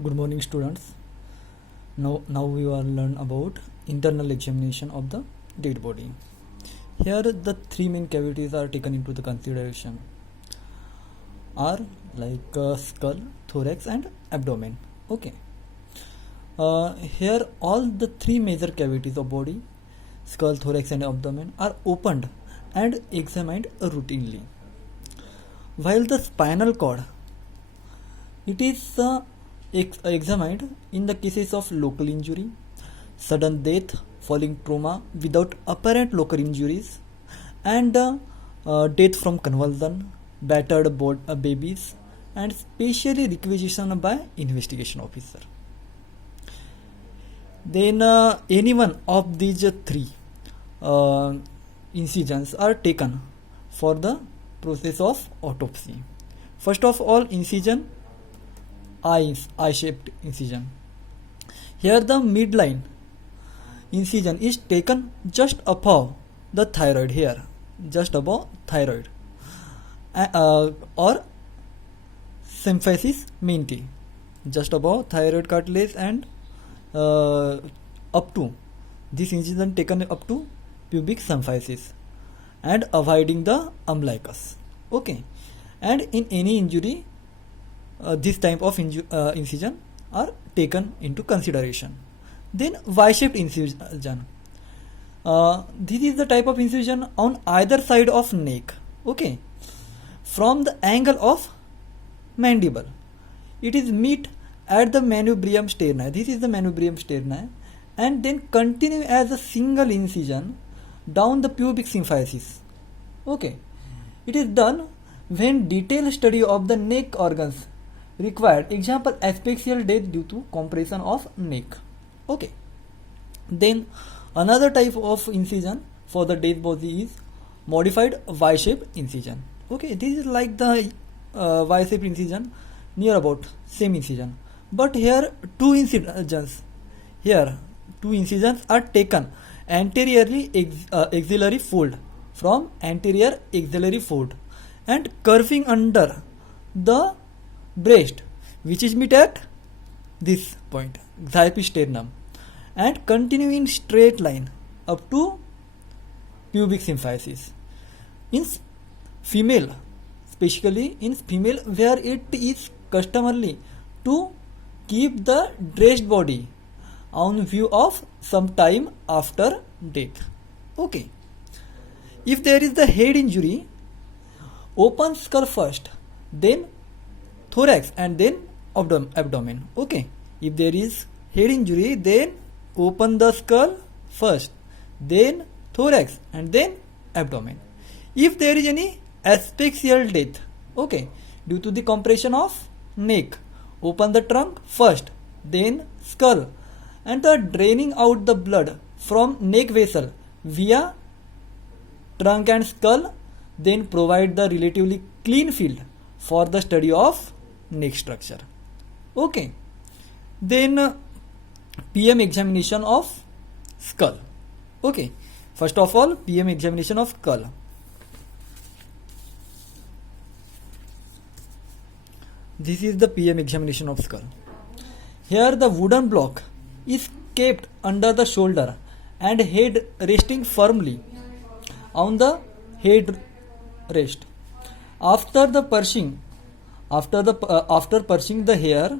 Good morning, students. Now we will learn about internal examination of the dead body. Here, the three main cavities are taken into the consideration. Are like skull, thorax, and abdomen. Okay. Here, all the three major cavities of body, skull, thorax, and abdomen, are opened and examined routinely. While the spinal cord, it is examined in the cases of local injury, sudden death, falling trauma without apparent local injuries, and death from convulsion, battered babies, and specially requisition by investigation officer. Then any one of these three incisions are taken for the process of autopsy. First of all, incision, eye-shaped incision. Here the midline incision is taken just above the thyroid, here just above thyroid, or symphysis menti, just above thyroid cartilage, and up to this incision taken up to pubic symphysis and avoiding the umbilicus. Okay, and in any injury, this type of incision are taken into consideration. Then Y-shaped incision. This is the type of incision on either side of neck. Okay, from the angle of mandible. It is meet at the manubrium sterni. This is the manubrium sterni, and then continue as a single incision down the pubic symphysis. Okay, it is done when detailed study of the neck organs required, example asphyxial death due to compression of neck. Okay, then another type of incision for the dead body is modified Y-shaped incision. Okay, this is like the Y-shaped incision, near about same incision, but here two incisions are taken anteriorly axillary fold from anterior axillary fold and curving under the breast, which is meet at this point, xipisternum, and continue in straight line up to pubic symphysis. In female, especially in female, where it is customarily to keep the dressed body on view of some time after death. Okay, if there is the head injury, open skull first, then thorax, and then abdomen. Okay, if there is head injury, then open the skull first, then thorax, and then abdomen. If there is any asphyxial death, okay, due to the compression of neck, open the trunk first, then skull, and the draining out the blood from neck vessel via trunk and skull, then provide the relatively clean field for the study of neck structure. Okay, then PM examination of skull. Okay, first of all, PM examination of skull. This is the PM examination of skull. Here the wooden block is kept under the shoulder and head resting firmly on the head rest. After pushing the hair,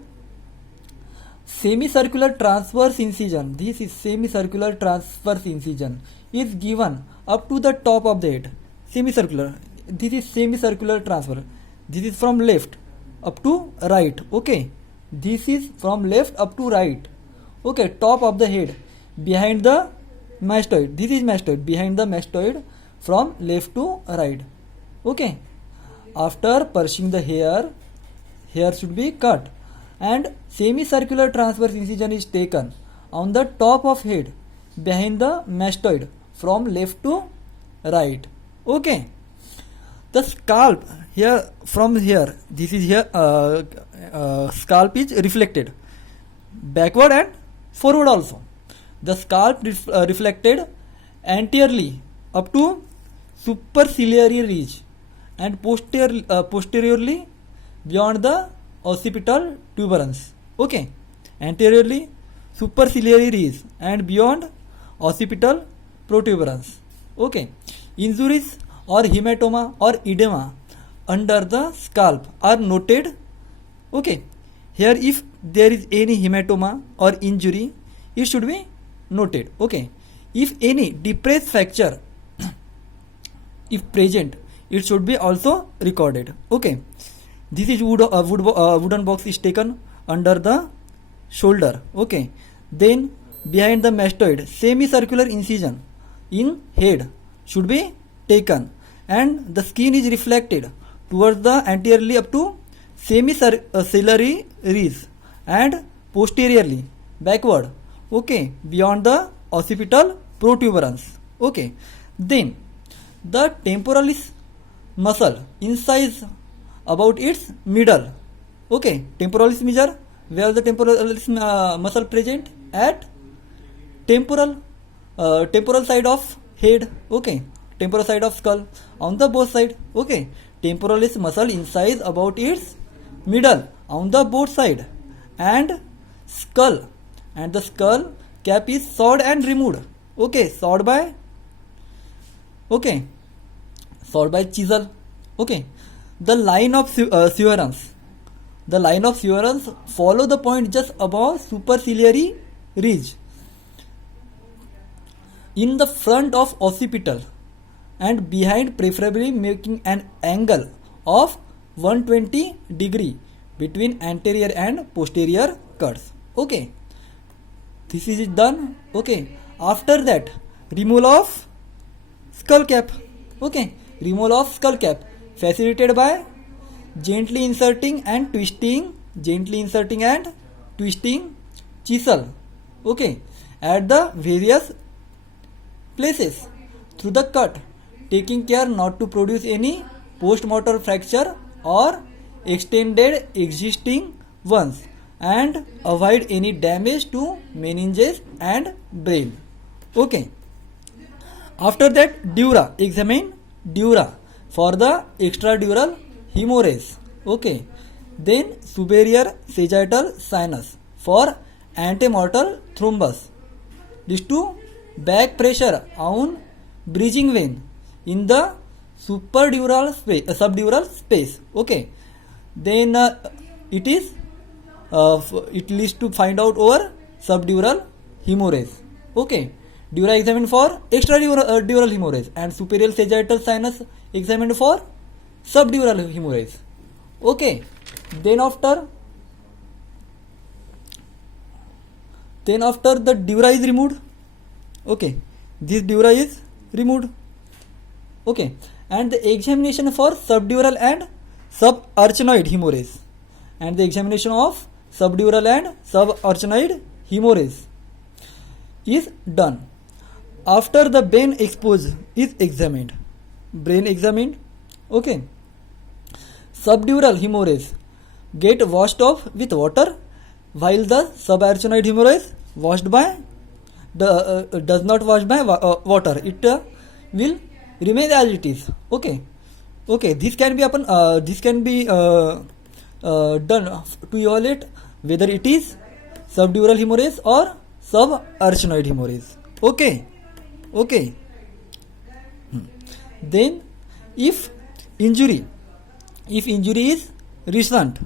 semicircular transverse incision, this is semicircular transverse incision, is given up to the top of the head. Semicircular, this is semicircular transfer. This is from left up to right. Okay, this is from left up to right. Okay, top of the head, behind the mastoid. This is mastoid, behind the mastoid, from left to right. Okay, after purging the hair should be cut, and semicircular transverse incision is taken on the top of head, behind the mastoid, from left to right. Okay, the scalp here, from here, this is here, scalp is reflected backward and forward also. The scalp reflected anteriorly up to superciliary ridge and posteriorly beyond the occipital tuberance. Okay, anteriorly superciliary ridge and beyond occipital protuberance. Okay, injuries or hematoma or edema under the scalp are noted. Okay, here if there is any hematoma or injury, it should be noted. Okay, if any depressed fracture if present, it should be also recorded. Okay, this is wooden box is taken under the shoulder. Okay, then behind the mastoid semicircular incision in head should be taken, and the skin is reflected towards the anteriorly up to semiciliary ridge and posteriorly backward. Okay, beyond the occipital protuberance. Okay, then the temporalis muscle incise about its middle. Okay, temporalis major, where the temporalis muscle present at temporal side of head. Okay, temporal side of skull on the both side. Okay, temporalis muscle incise about its middle on the both side, and skull, and the skull cap is sawed and removed. Okay, sawed by chisel. Okay, the line of severance, follow the point just above superciliary ridge in the front of occipital and behind, preferably making an angle of 120 degree between anterior and posterior cuts. Okay, this is done. Okay, after that, removal of skull cap. Okay, removal of skull cap facilitated by gently inserting and twisting chisel. Okay, at the various places through the cut, taking care not to produce any post-mortem fracture or extended existing ones, and avoid any damage to meninges and brain. Okay, after that, dura, examine dura for the extradural hemorrhage. Okay, then superior sagittal sinus for antemortal thrombus. These two, back pressure on bridging vein in the subdural space. Okay, then it leads to find out over subdural hemorrhage. Okay, dura examined for extradural hemorrhage, and superior sagittal sinus examined for subdural hemorrhage. Okay, then after the dura is removed. Okay, this dura is removed. Okay, and the examination for subdural and subarachnoid hemorrhage, and the examination of subdural and subarachnoid hemorrhage is done. After the brain exposed is examined, okay, subdural hemorrhage get washed off with water, while the subarachnoid hemorrhage does not wash by water. It will remain as it is. Okay, this can be done to evaluate whether it is subdural hemorrhage or subarachnoid hemorrhage. Okay. Then if injury is recent,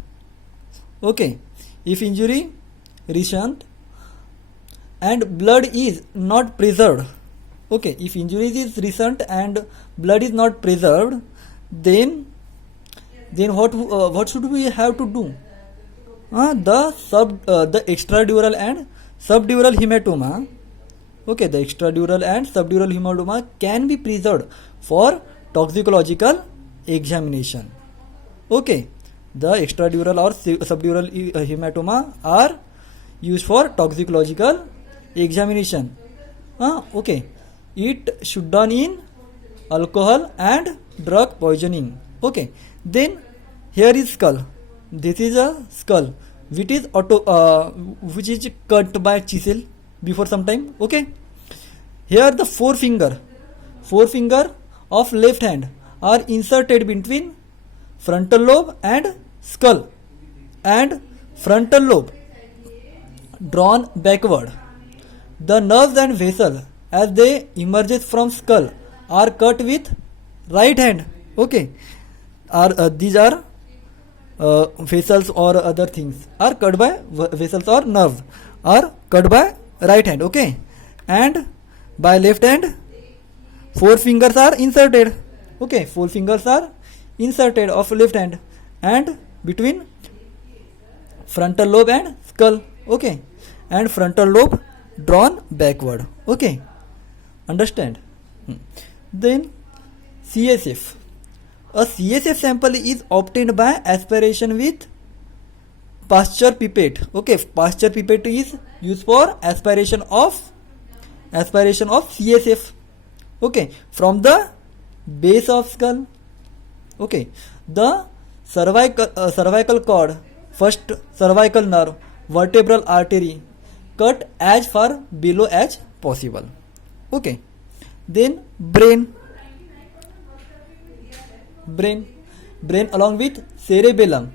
okay, if injury recent and blood is not preserved, okay, if injury is recent and blood is not preserved, then what should we have to do? The extradural and subdural hematoma, okay, the extradural and subdural hematoma can be preserved for toxicological examination. Okay, the extradural or subdural hematoma are used for toxicological examination. Okay, it should done in alcohol and drug poisoning. Okay, then here is skull. This is a skull which is cut by chisel before some time. Okay, here the forefinger of left hand are inserted between frontal lobe and skull, and frontal lobe drawn backward. The nerves and vessels as they emerges from skull are cut with right hand. Okay, are these are vessels or other things are cut by vessels or nerves are cut by right hand. Okay, and by left hand, four fingers are inserted. Okay, four fingers are inserted of left hand and between frontal lobe and skull. Okay, and frontal lobe drawn backward. Okay, understand? Then CSF. A CSF sample is obtained by aspiration with Pasteur pipette. Okay, Pasteur pipette is used for aspiration of CSF. Okay, from the base of skull. Okay, the cervical cord, first cervical nerve, vertebral artery, cut as far below as possible. Okay, then brain along with cerebellum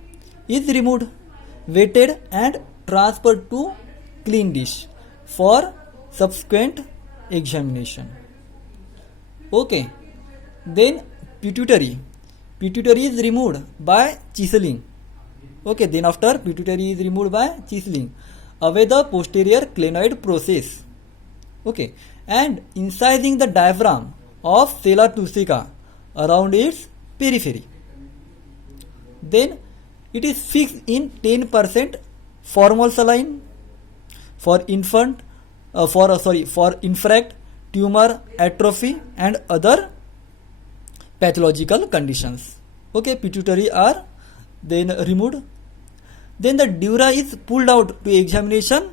is removed, weighted and transferred to clean dish for subsequent examination. Okay, then pituitary is removed by chiseling. Okay, then after pituitary is removed by chiseling away the posterior clinoid process. Okay, and incising the diaphragm of sella turcica around its periphery. Then it is fixed in 10% formal saline for infant for infract, tumor, atrophy and other pathological conditions. Okay, pituitary are then removed. Then the dura is pulled out to examination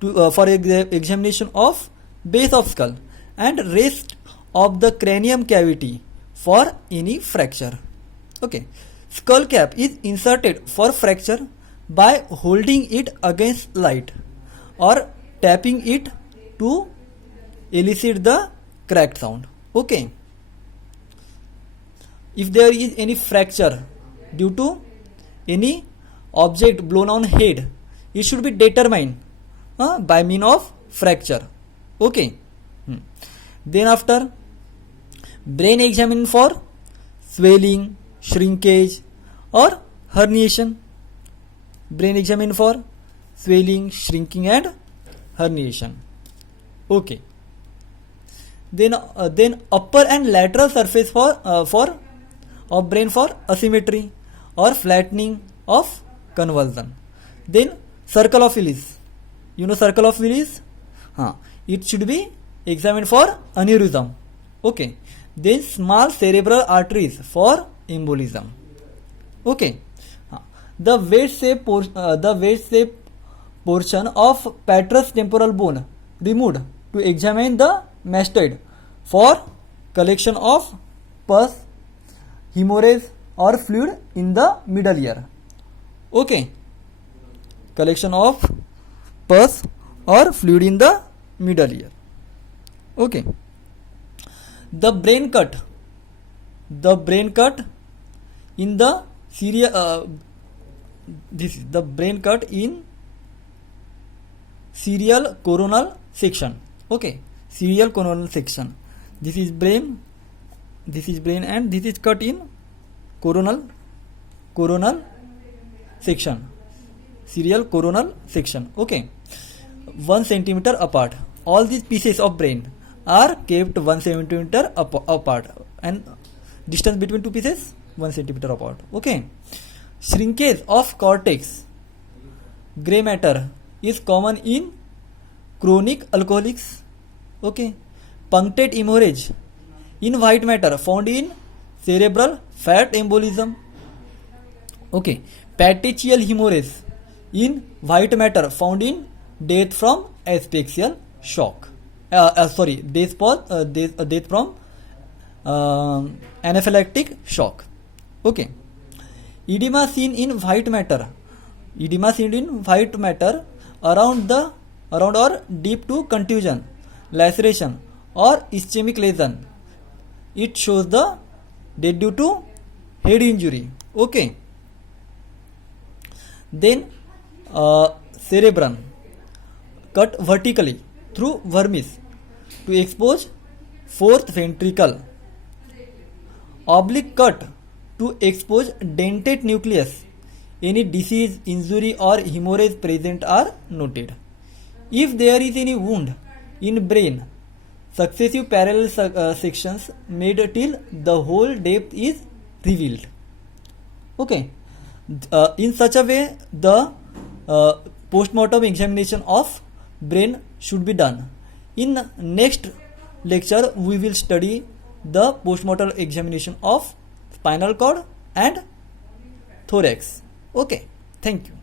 for examination of base of skull and rest of the cranium cavity for any fracture. Okay, skull cap is inserted for fracture by holding it against light or tapping it to elicit the cracked sound. Okay, if there is any fracture due to any object blown on head, it should be determined by means of fracture. Okay, then after brain examined for swelling, shrinkage or herniation. Brain examined for swelling, shrinking and herniation. Okay, then upper and lateral surface of brain for asymmetry or flattening of convulsion. Then circle of Willis. You know circle of Willis? It should be examined for aneurysm. Okay, then small cerebral arteries for embolism. Okay, the wedge shape portion of petrous temporal bone removed to examine the mastoid for collection of pus, hemorrhage or fluid in the middle ear. Okay, collection of pus or fluid in the middle ear. Okay, the brain cut in the this is the brain cut in serial coronal section. Okay, serial coronal section. This is brain and this is cut in coronal section, serial coronal section. Okay, 1 centimeter apart. All these pieces of brain are kept 1 centimeter apart and distance between two pieces 1 centimeter apart. Okay, shrinkage of cortex, gray matter is common in chronic alcoholics. Okay, punctate hemorrhage in white matter found in cerebral fat embolism. Okay, petechial hemorrhage in white matter found in death from asphyxial shock. Death from anaphylactic shock. Okay, edema seen in white matter around or deep to contusion, laceration or ischemic lesion. It shows the death due to head injury. Okay, then cerebrum. cut vertically through vermis to expose fourth ventricle. Oblique cut to expose dentate nucleus. Any disease, injury or hemorrhage present are noted. If there is any wound in brain, successive parallel sections made till the whole depth is revealed. Okay. In such a way, the post-mortem examination of brain should be done. In next lecture, we will study the post-mortem examination of spinal cord and thorax. Okay, thank you.